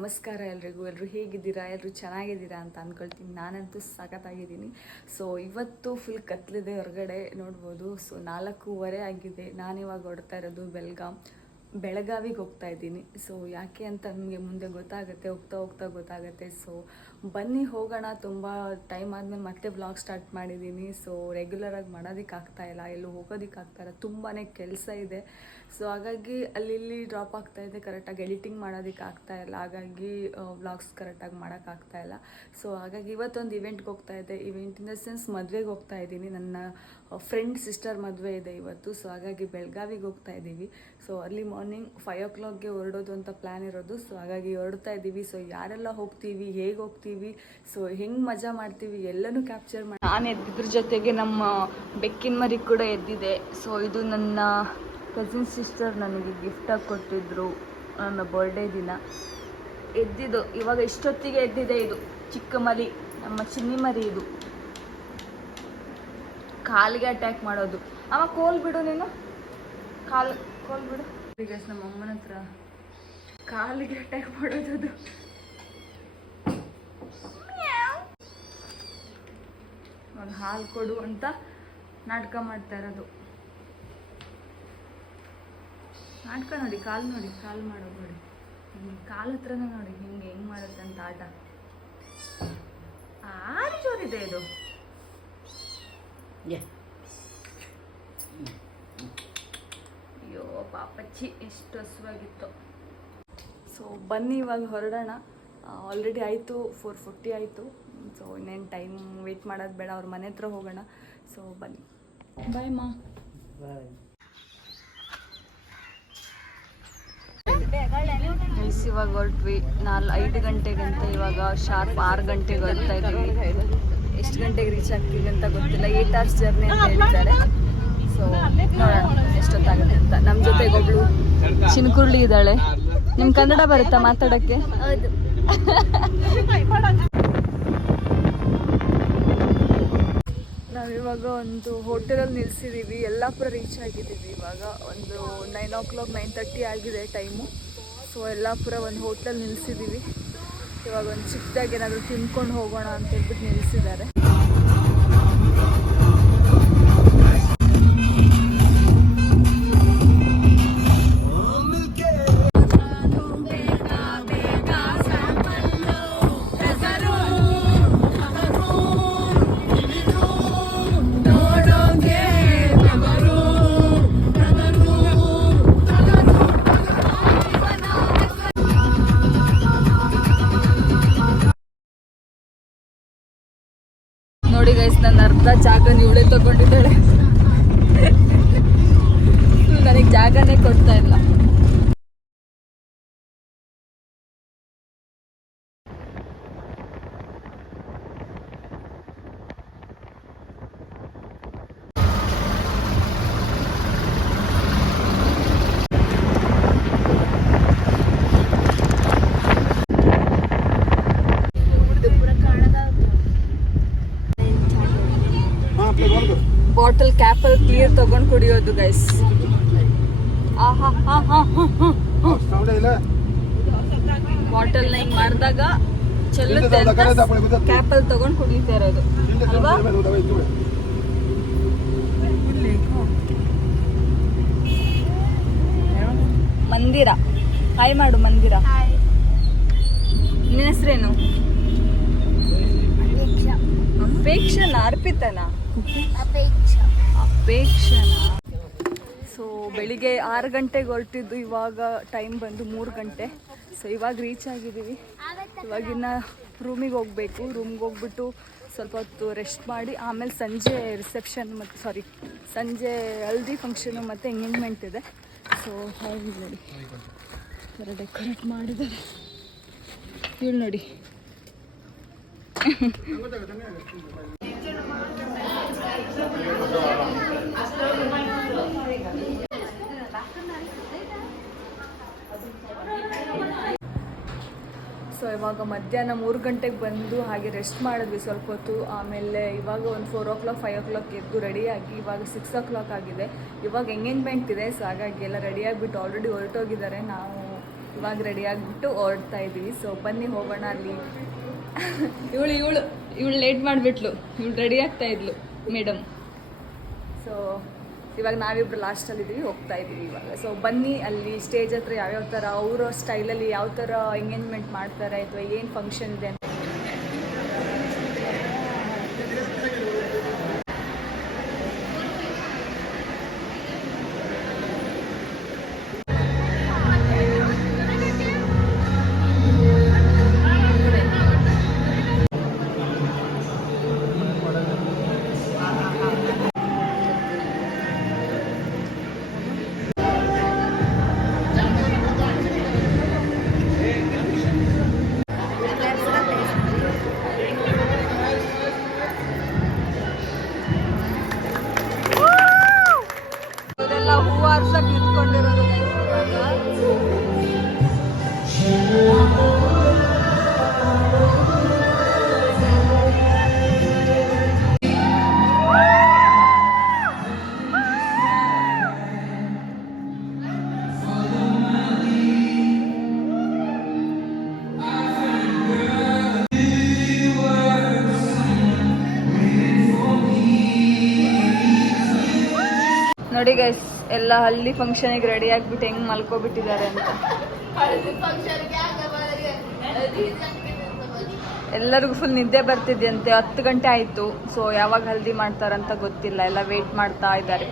ನಮಸ್ಕಾರ ಎಲ್ಲರೂ ಹೇಗಿದ್ದೀರಾ? ಎಲ್ಲರೂ ಚೆನ್ನಾಗಿದ್ದೀರಾ ಅಂತ ಅಂದ್ಕೊಳ್ತೀನಿ. ನಾನಂತೂ ಸಖತ್ತಾಗಿದ್ದೀನಿ. ಸೊ ಇವತ್ತು ಫುಲ್ ಕತ್ಲಿದೆ, ಹೊರಗಡೆ ನೋಡ್ಬೋದು. ಸೊ 4:15 ಆಗಿದೆ. ನಾನಿವಾಗ ಹೊಡ್ತಾ ಇರೋದು ಬೆಳಗಾವಿಗೆ ಹೋಗ್ತಾ ಇದ್ದೀನಿ. ಸೊ ಯಾಕೆ ಅಂತ ನಿಮಗೆ ಮುಂದೆ ಗೊತ್ತಾಗುತ್ತೆ, ಹೋಗ್ತಾ ಹೋಗ್ತಾ ಗೊತ್ತಾಗುತ್ತೆ. ಸೊ ಬನ್ನಿ ಹೋಗೋಣ. ತುಂಬ ಟೈಮ್ ಆದಮೇಲೆ ಮತ್ತೆ ವ್ಲಾಗ್ ಸ್ಟಾರ್ಟ್ ಮಾಡಿದ್ದೀನಿ. ಸೊ ರೆಗ್ಯುಲರಾಗಿ ಮಾಡೋದಕ್ಕಾಗ್ತಾಯಿಲ್ಲ, ಎಲ್ಲೂ ಹೋಗೋದಕ್ಕಾಗ್ತಾಯಿಲ್ಲ, ತುಂಬಾ ಕೆಲಸ ಇದೆ. ಸೊ ಹಾಗಾಗಿ ಅಲ್ಲಿ ಡ್ರಾಪ್ ಆಗ್ತಾಯಿದೆ, ಕರೆಕ್ಟಾಗಿ ಎಡಿಟಿಂಗ್ ಮಾಡೋದಕ್ಕಾಗ್ತಾಯಿಲ್ಲ. ಹಾಗಾಗಿ ವ್ಲಾಗ್ಸ್ ಕರೆಕ್ಟಾಗಿ ಮಾಡೋಕ್ಕಾಗ್ತಾಯಿಲ್ಲ. ಸೊ ಹಾಗಾಗಿ ಇವತ್ತೊಂದು ಇವೆಂಟ್ಗೆ ಹೋಗ್ತಾ ಇದ್ದೆ. ಇವೆಂಟ್ ಇನ್ ದ ಸೆನ್ಸ್ ಮದುವೆಗೆ ಹೋಗ್ತಾ ಇದ್ದೀನಿ. ನನ್ನ ಫ್ರೆಂಡ್ ಸಿಸ್ಟರ್ ಮದುವೆ ಇದೆ ಇವತ್ತು. ಸೊ ಹಾಗಾಗಿ ಬೆಳಗಾವಿಗೆ ಹೋಗ್ತಾ ಇದ್ದೀವಿ. ಸೊ ಅರ್ಲಿ ಮಾರ್ನಿಂಗ್ 5 o'clockಗೆ ಹೊರಡೋದು ಅಂತ ಪ್ಲ್ಯಾನ್ ಇರೋದು. ಸೊ ಹಾಗಾಗಿ ಹೊರಡ್ತಾ ಇದ್ದೀವಿ. ಸೊ ಯಾರೆಲ್ಲ ಹೋಗ್ತೀವಿ, ಹೇಗೆ ಹೋಗ್ತೀವಿ, ಸೊ ಹೆಂಗೆ ಮಜಾ ಮಾಡ್ತೀವಿ ಎಲ್ಲನೂ ಕ್ಯಾಪ್ಚರ್ ಮಾಡಿ. ನಾನು ಎದ್ದಿದ್ರ ಜೊತೆಗೆ ನಮ್ಮ ಬೆಕ್ಕಿನ ಮರಿ ಕೂಡ ಎದ್ದಿದೆ. ಸೊ ಇದು ನನ್ನ ಕಸಿನ್ ಸಿಸ್ಟರ್ ನನಗೆ ಗಿಫ್ಟಾಗಿ ಕೊಟ್ಟಿದ್ರು ನನ್ನ ಬರ್ಡೇ ದಿನ. ಎದ್ದಿದ್ದು ಇವಾಗ ಇಷ್ಟೊತ್ತಿಗೆ ಎದ್ದಿದೆ. ಇದು ಚಿಕ್ಕ ಮರಿ, ನಮ್ಮ ಚಿನ್ನಿ ಮರಿ. ಇದು ಕಾಲಿಗೆ ಅಟ್ಯಾಕ್ ಮಾಡೋದು. ಅವ ಕೋಲ್ ಬಿಡು, ನೀನು ಕೋಲ್ ಬಿಡು. ಈಗ ನಮ್ಮ ಅಮ್ಮನ ಹತ್ರ ಕಾಲಿಗೆ ಅಟ್ಯಾಕ್ ಮಾಡೋದು. ಒಂದು ಹಾಲು ಕೊಡು ಅಂತ ನಾಟಕ ಮಾಡ್ತಾ ಇರೋದು. ನಾಟಕ ನೋಡಿ, ಕಾಲು ಮಾಡೋದು ನೋಡಿ. ಕಾಲು ಹತ್ರನೇ ನೋಡಿ ಹೆಂಗೆ ಮಾಡುತ್ತೆ ಅಂತ ಆಟ. ಆರು ಜೋರಿದೆ ಇದು. ಅಯ್ಯೋ ಪಾಪಚ್ಚಿ, ಎಷ್ಟು ಹಸುವಾಗಿತ್ತು. ಸೊ ಬನ್ನಿ ಇವಾಗ ಹೊರಡೋಣ. ಆಲ್ರೆಡಿ ಆಯಿತು, 4:40 ಆಯಿತು. ಸೊ ಇನ್ನೇನು ಟೈಮ್ ವೆಯ್ಟ್ ಮಾಡೋದು ಬೇಡ, ಅವ್ರ ಮನೆ ಹತ್ರ ಹೋಗೋಣ. ಸೊ ಬನ್ನಿ. ಬಾಯ್ ಮಾ. ಇವಾಗ ಹೊರಟ್ವಿ 5 ಗಂಟೆಗಂತ. ಇವಾಗ ಶಾರ್ಪ್ 6 ಗಂಟೆಗೆ ಹೊರಡ್ತಾ ಇದ್ದೀವಿ. ಎಷ್ಟು ಗಂಟೆಗೆ ರೀಚ್ ಆಗ್ತೀವಿ ಅಂತ ಗೊತ್ತಿಲ್ಲ. 8 hours ಜರ್ನಿ ಅಂತ ಹೇಳಿದ್ದಾರೆ. ಸೊ ನೋಡೋಣ ಎಷ್ಟೊತ್ತಾಗುತ್ತೆ ಅಂತ. ನಮ್ಮ ಜೊತೆಗೆ ಒಬ್ಳು ಚಿನ್ಕುರ್ಳಿ ಇದ್ದಾಳೆ. ನಿಮ್ ಕನ್ನಡ ಬರುತ್ತಾ ಮಾತಾಡೋಕ್ಕೆ? ನಾವಿವಾಗ ಒಂದು ಹೋಟೆಲಲ್ಲಿ ನಿಲ್ಸಿದ್ದೀವಿ. ಯಲ್ಲಾಪುರ ರೀಚ್ ಆಗಿದ್ದೀವಿ. ಇವಾಗ ಒಂದು 9 o'clock 9:30 ಆಗಿದೆ ಟೈಮು. ಸೊ ಯಲ್ಲಾಪುರ ಒಂದು ಹೋಟೆಲ್ ನಿಲ್ಸಿದ್ದೀವಿ. ಇವಾಗ ಒಂದು ಚಿಕ್ಕದಾಗಿ ಏನಾದರೂ ತಿನ್ಕೊಂಡು ಹೋಗೋಣ ಅಂತ ಹೇಳ್ಬಿಟ್ಟು ನಿಲ್ಲಿಸಿದ್ದಾರೆ. ನೋಡಿ ಗೈಸ್, ನನ್ನ ಅರ್ಧ ಜಾಗ ಇವಳೇ ತಗೊಂಡಿದ್ದಾಳೆ. ನನಗೆ ಜಾಗನೇ ಕೊಡ್ತಾ ಇಲ್ಲ. ಬಾಟಲ್ ಕ್ಯಾಪಲ್ಲಿ ಕ್ಲಿಯರ್ ತಗೊಂಡು ಕುಡಿಯೋದು ಗೈಸ್. ಬಾಟಲ್ನ ಹಿಂಗ್ ಮಾಡಿದಾಗ ಚೆಲ್ಲುತ್ತೆ ಅಂತ ಕ್ಯಾಪಲ್ಲಿ ತಗೊಂಡು ಕುಡಿತಾ ಇರೋದು ಅಲ್ವಾ? ಮಂದಿರ, ಹಾಯ್ ಮಾಡು ಮಂದಿರ. ನಿನ್ನ ಹೆಸರೇನು? ಅಪೇಕ್ಷನ ಅರ್ಪಿತನಾ? ಅಪೇಕ್ಷನಾ. ಸೊ ಬೆಳಿಗ್ಗೆ 6 ಗಂಟೆಗೆ ಹೊರಟಿದ್ದು. ಇವಾಗ ಟೈಮ್ ಬಂದು 3 ಗಂಟೆ. ಸೊ ಇವಾಗ ರೀಚ್ ಆಗಿದ್ದೀವಿ. ಇವಾಗಿನ್ನ ರೂಮಿಗೆ ಹೋಗಬೇಕು. ರೂಮ್ಗೆ ಹೋಗ್ಬಿಟ್ಟು ಸ್ವಲ್ಪ ಹೊತ್ತು ರೆಸ್ಟ್ ಮಾಡಿ ಆಮೇಲೆ ಸಂಜೆ ರಿಸೆಪ್ಷನ್ ಮತ್ತು ಸಂಜೆ ಹಲ್ದಿ ಫಂಕ್ಷನು ಮತ್ತು ಎಂಗೇಜ್ಮೆಂಟ್ ಇದೆ. ಸೊ ಹಾಗೆ ನೋಡಿ ಥರ ಡೆಕೋರೇಟ್ ಮಾಡಿದ್ದಾರೆ. ಹೇಳಿ ನೋಡಿ. ಸೊ ಇವಾಗ ಮಧ್ಯಾಹ್ನ 3 ಗಂಟೆಗೆ ಬಂದು ಹಾಗೆ ರೆಸ್ಟ್ ಮಾಡಿದ್ವಿ ಸ್ವಲ್ಪ ಹೊತ್ತು. ಆಮೇಲೆ ಇವಾಗ ಒಂದು 4 o'clock 5 o'clock ಎದ್ದು ರೆಡಿಯಾಗಿ ಇವಾಗ 6 o'clock ಆಗಿದೆ. ಇವಾಗ ಎಂಗೇಜ್ಮೆಂಟ್ ಇದೆ. ಸೊ ಹಾಗಾಗಿ ಎಲ್ಲ ರೆಡಿಯಾಗಿಬಿಟ್ಟು ಆಲ್ರೆಡಿ ಹೊರಟೋಗಿದ್ದಾರೆ. ನಾವು ಇವಾಗ ರೆಡಿ ಆಗಿಬಿಟ್ಟು ಹೊರಡ್ತಾ ಇದ್ದೀವಿ. ಸೊ ಬನ್ನಿ ಹೋಗೋಣ ಅಲ್ಲಿ. ಇವಳು ಲೇಟ್ ಮಾಡಿಬಿಟ್ಲು, ಇವಳು ರೆಡಿ ಆಗ್ತಾ ಇದ್ಲು ಮೇಡಮ್. ಸೊ ಇವಾಗ ನಾವಿಬ್ರು ಲಾಸ್ಟಲ್ಲಿದ್ದೀವಿ, ಹೋಗ್ತಾ ಇದ್ದೀವಿ ಇವಾಗ. ಸೊ ಬನ್ನಿ ಅಲ್ಲಿ ಸ್ಟೇಜ್ ಹತ್ರ ಯಾವ್ಯಾವ ಥರ ಅವರ ಸ್ಟೈಲಲ್ಲಿ ಯಾವ ಥರ ಎಂಗೇಜ್ಮೆಂಟ್ ಮಾಡ್ತಾರೆ ಅಥವಾ ಏನು ಫಂಕ್ಷನ್ ಇದೆ ಅಂತ. ನೋಡಿ ಗೈಸ್, ಎಲ್ಲ ಹಲ್ದಿ ಫಂಕ್ಷನಿಗೆ ರೆಡಿ ಆಗಿಬಿಟ್ಟು ಹೆಂಗೆ ಮಲ್ಕೊಬಿಟ್ಟಿದ್ದಾರೆ ಅಂತ. ಎಲ್ಲರಿಗೂ ಫುಲ್ ನಿದ್ದೆ ಬರ್ತಿದ್ಯಂತೆ. 10 ಗಂಟೆ ಆಯಿತು. ಸೊ ಯಾವಾಗ ಹಲ್ದಿ ಮಾಡ್ತಾರಂತ ಗೊತ್ತಿಲ್ಲ, ಎಲ್ಲ ವೇಟ್ ಮಾಡ್ತಾ ಇದ್ದಾರೆ.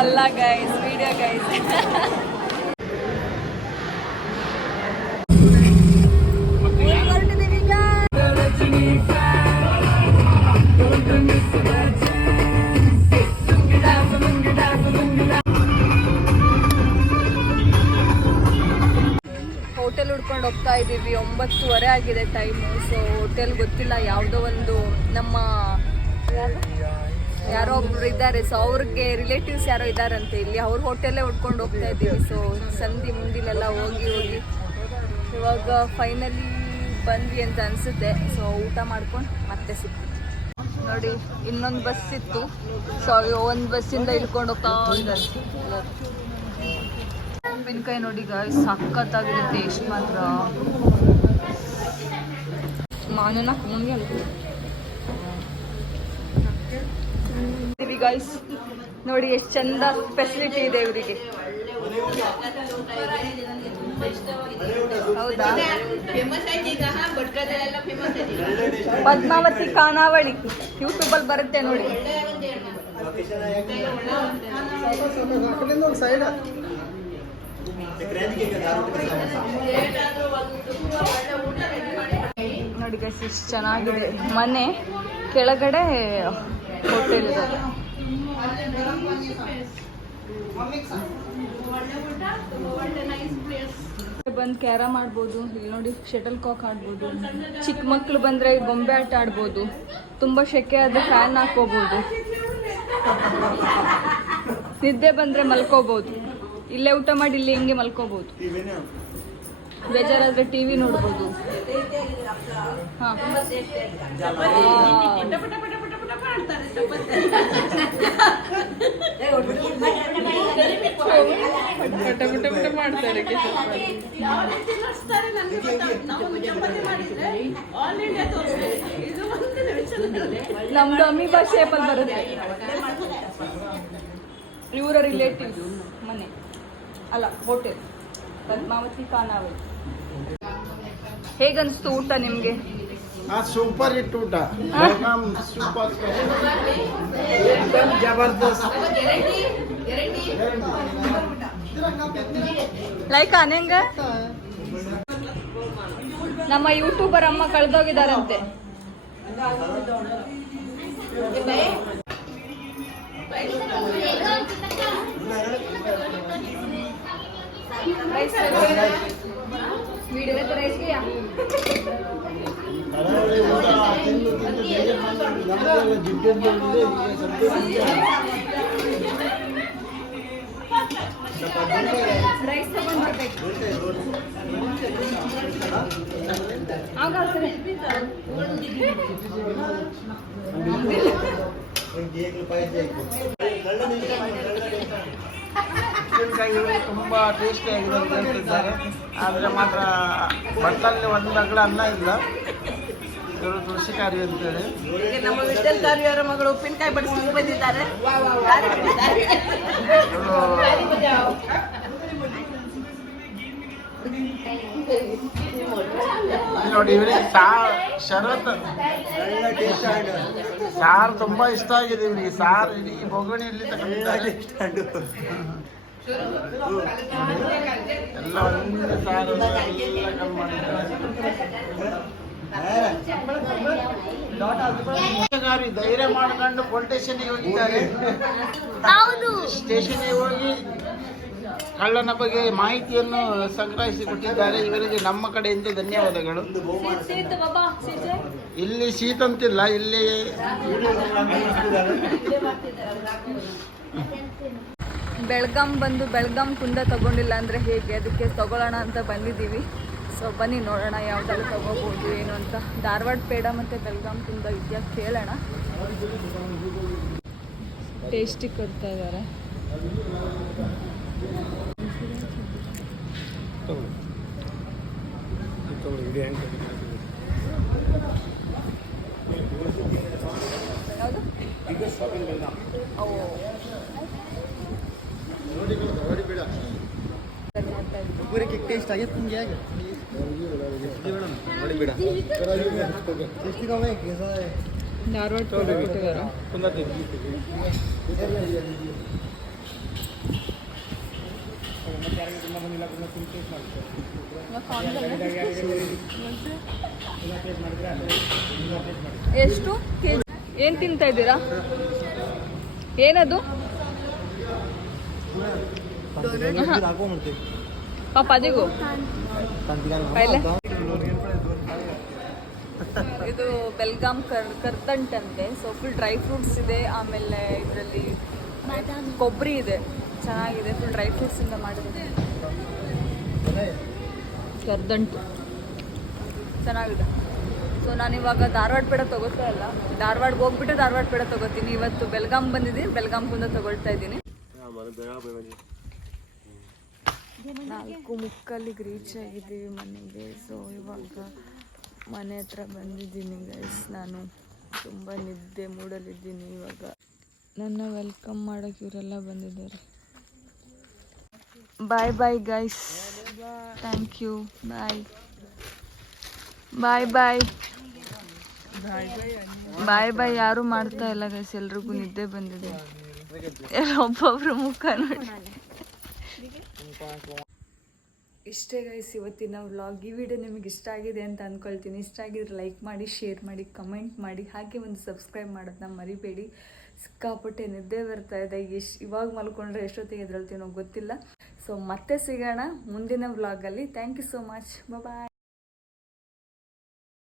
ಅಲ್ಲ ಗೈಸ್, ವಿಡಿಯೋ ಗೈಸ್. ಹೋಟೆಲ್ ಹುಡ್ಕೊಂಡು ಹೋಗ್ತಾ ಇದ್ದೀವಿ. 9:30 ಆಗಿದೆ ಟೈಮು. ಸೊ ಹೋಟೆಲ್ ಗೊತ್ತಿಲ್ಲ, ಯಾವುದೋ ಒಂದು ನಮ್ಮ ಯಾರೋ ಒಬ್ರು ಇದ್ದಾರೆ. ಸೊ ಅವ್ರಿಗೆ ರಿಲೇಟಿವ್ಸ್ ಯಾರೋ ಇದ್ದಾರಂತೆ ಇಲ್ಲಿ, ಅವ್ರ ಹೋಟೆಲ್ಲೇ ಹುಡ್ಕೊಂಡು ಹೋಗ್ತಾ ಇದ್ದೀವಿ. ಸೊ ಸಂಧಿ ಮುಂದಿಲೆಲ್ಲ ಹೋಗಿ ಇವಾಗ ಫೈನಲಿ ಬಂದ್ವಿ ಅಂತ ಅನಿಸುತ್ತೆ. ಸೊ ಊಟ ಮಾಡ್ಕೊಂಡು ಮತ್ತೆ ಸಿಕ್ತು. ನೋಡಿ, ಇನ್ನೊಂದು ಬಸ್ ಇತ್ತು. ಸೊ ಒಂದು ಬಸ್ಸಿಂದ ಇಳ್ಕೊಂಡು ಹೋಗ್ತಾ ಇದ್ದಾರೆ. ಉಪ್ಪಿನಕಾಯಿ ನೋಡಿ ಗಾಯ್ಸ್ ಸಖತ್ತಾಗಿದೆ ಟೇಸ್ಟ್ ಮಾತ್ರ. ಮಾನನ ನಮಗೆ ಗಾಯ್ಸ್ ನೋಡಿ ಎಷ್ಟು ಚಂದ ಫೆಸಿಲಿಟಿ ಇದೆ ಇವರಿಗೆ. ಹೌದಾ? ಪದ್ಮಾವತಿ ಖಾನಾವಳಿ ಯೂಟ್ಯೂಬಲ್ಲಿ ಬರುತ್ತೆ ನೋಡಿ. ನೋಡಿ ಗೈಸ್ ಎಷ್ಟು ಚೆನ್ನಾಗಿದೆ. ಮನೆ ಕೆಳಗಡೆ ಹೋಟೆಲ್ ಇರೋದು. ಬಂದು ಕ್ಯಾರಮ್ ಆಡ್ಬೋದು. ಇಲ್ಲಿ ನೋಡಿ ಶಟಲ್ ಕಾಕ್ ಆಡ್ಬೋದು. ಚಿಕ್ಕ ಮಕ್ಳು ಬಂದರೆ ಗೊಂಬೆ ಆಟ ಆಡ್ಬೋದು. ತುಂಬ ಶೆಕೆ ಆದರೆ ಫ್ಯಾನ್ ಹಾಕೋಬೋದು. ನಿದ್ದೆ ಬಂದರೆ ಮಲ್ಕೋಬೋದು. ಇಲ್ಲೇ ಊಟ ಮಾಡಿ ಇಲ್ಲಿ ಹಿಂಗೆ ಮಲ್ಕೋಬೋದು. ಬೇಜಾರಾದರೆ ಟಿ ವಿ ನೋಡ್ಬೋದು. ಹಾಂ ಮಾಡ್ತಾರೆ. ನಮ್ದು ಅಮೀಬಾ ಶೇಪಲ್ಲಿ ಬರುತ್ತೆ. ಇವರ ರಿಲೇಟಿವ್ಸ್ ಮನೆ ಅಲ್ಲ ಹೋಟೆಲ್ ಪದ್ಮಾವತಿ ಖಾನಾವಳಿ. ಹೇಗನ್ನಿಸ್ತು ಊಟ ನಿಮಗೆ? ಸೂಪರ್ ಹಿಟ್ ಊಟ. ಸೂಪರ್ ಜಬರ್ದಸ್ತ್. ಲೈಕ್ ಅನೇಂಗ ನಮ್ಮ ಯೂಟ್ಯೂಬರ್ ಅಮ್ಮ ಕಳೆದೋಗಿದಾರಂತೆ. ರೈಸ್ ತಗೊಂಡ್ಬರ್ಬೇಕು. ತುಂಬಾ ಟೇಸ್ಟಿ ಆಗಿದೆ ಅಂತ ಹೇಳ್ತಿದ್ದಾರೆ. ಆದರೆ ಮಾತ್ರ ಬಟ್ಟಲ್ಲಿ ಒಂದು ಅಗಳ ಅನ್ನ ಇಲ್ಲ. ಇವರು ತುಳಸಿಕಾರಿ ಅಂತೇಳಿ ನಮ್ಮ ವಿಠಲ್ ಅವರ ಮಗಳು ಉಪ್ಪಿನಕಾಯಿ ಬಡಿಸ್ಲಿಕ್ಕೆ ಬಂದಿದ್ದಾರೆ. ನೋಡಿ ಇವರಿಗೆ ಶರತ್ ಸಾರು ತುಂಬಾ ಇಷ್ಟ ಆಗಿದೆ ಇವರಿಗೆ. ಸಾರು ಇಡೀ ಬೊಗಣಿಯಲ್ಲಿ ತಗೊಂಡಿದ್ದಾರೆ. ಎಲ್ಲ ಒಂದೇ ಸಾರು ಧೈರ್ಯ ಮಾಡ್ಕೊಂಡು ಪೊಲೀಸ್ ಸ್ಟೇಷನ್ಗೆ ಹೋಗಿದ್ದಾರೆ. ಸ್ಟೇಷನ್ಗೆ ಹೋಗಿ ಕಳ್ಳನ ಬಗ್ಗೆ ಮಾಹಿತಿಯನ್ನು ಸಂಗ್ರಹಿಸಿ ಕೊಟ್ಟಿದ್ದಾರೆ. ಇವರಿಗೆ ನಮ್ಮ ಕಡೆಯಿಂದ ಧನ್ಯವಾದಗಳು. ಇಲ್ಲಿ ಶೀತ ಅಂತಿಲ್ಲ, ಇಲ್ಲಿ ಬೆಳಗಾಂ ಬಂದು ಬೆಳಗಾಂ ಕುಂದ ತಗೊಂಡಿಲ್ಲ ಅಂದರೆ ಹೇಗೆ, ಅದಕ್ಕೆ ತಗೊಳ್ಳೋಣ ಅಂತ ಬಂದಿದ್ದೀವಿ. ಸೊ ಬನ್ನಿ ನೋಡೋಣ ಯಾವ್ದಾದ್ರು ತಗೋಬೋದು ಏನು ಅಂತ. ಧಾರವಾಡ ಪೇಡ ಮತ್ತು ಬೆಳಗಾಂ ಕುಂದ ಇದೆಯಾ ಕೇಳೋಣ. ಟೇಸ್ಟಿ ಕೊಡ್ತಾ ಇದ್ದಾರೆ. ಟೇಸ್ಟ್ ಆಗಿ ಧಾರವಾಡ ಪೇಡ ಕೊಟ್ಟಿದ್ದಾರೆ. ಎಷ್ಟು ಕೆಜಿ? ಏನು ತಿಂತಾ ಇದ್ದೀರಾ? ಏನದು? ಪಾಪ ಅದಿಗೂ ಇದು ಬೆಲ್ಗಾಂ ಕರ್ದಂಟ್ ಅಂತೆ. ಸೊ ಫುಲ್ ಡ್ರೈ ಫ್ರೂಟ್ಸ್ ಇದೆ. ಆಮೇಲೆ ಇದರಲ್ಲಿ ಕೊಬ್ಬರಿ ಇದೆ. ಚೆನ್ನಾಗಿದೆ. ಫುಲ್ ಡ್ರೈ ಫ್ರೂಟ್ಸ್ ಇಂದ ಮಾಡಿದೆ. ಕರ್ದಂಟು ಚೆನ್ನಾಗಿದೆ. ಸೊ ನಾನಿವಾಗ ಧಾರವಾಡ ಪೇಡ ತಗೋತಾ ಇಲ್ಲ. ಧಾರವಾಡಗೆ ಹೋಗ್ಬಿಟ್ಟು ಧಾರವಾಡ ಪೇಡ ತಗೋತೀನಿ. ಇವತ್ತು ಬೆಲ್ಗಾಂ ಬಂದಿದ್ದೀನಿ, ಬೆಲ್ಗಾಂ ಕುಂದ ತಗೊಳ್ತಾ ಇದ್ದೀನಿ. 4:30 ರೀಚ್ ಆಗಿದ್ದೀವಿ ಮನೆಗೆ. ಸೊ ಇವಾಗ ಮನೆ ಹತ್ರ ಬಂದಿದ್ದೀನಿ ಗೈಸ್. ನಾನು ತುಂಬ ನಿದ್ದೆ ಮೂಡಲಿದ್ದೀನಿ ಇವಾಗ. ನನ್ನ ವೆಲ್ಕಮ್ ಮಾಡೋಕ್ಕೆ ಇವರೆಲ್ಲ ಬಂದಿದ್ದಾರೆ. ಬಾಯ್ ಬಾಯ್ ಗೈಸ್, ಥ್ಯಾಂಕ್ ಯು, ಬಾಯ್ ಬಾಯ್ ಬಾಯ್ ಬಾಯ್ ಬಾಯ್. ಯಾರೂ ಮಾಡ್ತಾ ಇಲ್ಲ ಗೈಸ್, ಎಲ್ರಿಗೂ ನಿದ್ದೆ ಬಂದಿದೆ. ಎಲ್ಲ ಒಬ್ಬೊಬ್ರು ಮುಖ ನೋಡಿ. ಇಷ್ಟೇ ಗೈಸ್ ಇವತ್ತಿನ ವ್ಲಾಗ್. ಈ ವಿಡಿಯೋ ನಿಮಗೆ ಇಷ್ಟ ಆಗಿದೆ ಅಂತ ಅಂದ್ಕೊಳ್ತೀನಿ. ಇಷ್ಟ ಆಗಿದ್ರೆ ಲೈಕ್ ಮಾಡಿ, ಶೇರ್ ಮಾಡಿ, ಕಮೆಂಟ್ ಮಾಡಿ, ಹಾಗೆ ಒಂದು ಸಬ್ಸ್ಕ್ರೈಬ್ ಮಾಡೋದನ್ನ ಮರಿಬೇಡಿ. ಸಿಕ್ಕಾಪಟ್ಟೆ ನಿದ್ದೆ ಬರ್ತಾ ಇದೆ. ಇವಾಗ ಮಲ್ಕೊಂಡ್ರೆ ಎಷ್ಟೊತ್ತಿಗೆ ಎದ್ದೇಳ್ತೀನೋ ಗೊತ್ತಿಲ್ಲ. ಸೊ ಮತ್ತೆ ಸಿಗೋಣ ಮುಂದಿನ ವ್ಲಾಗಲ್ಲಿ. Thank you so much. Bye.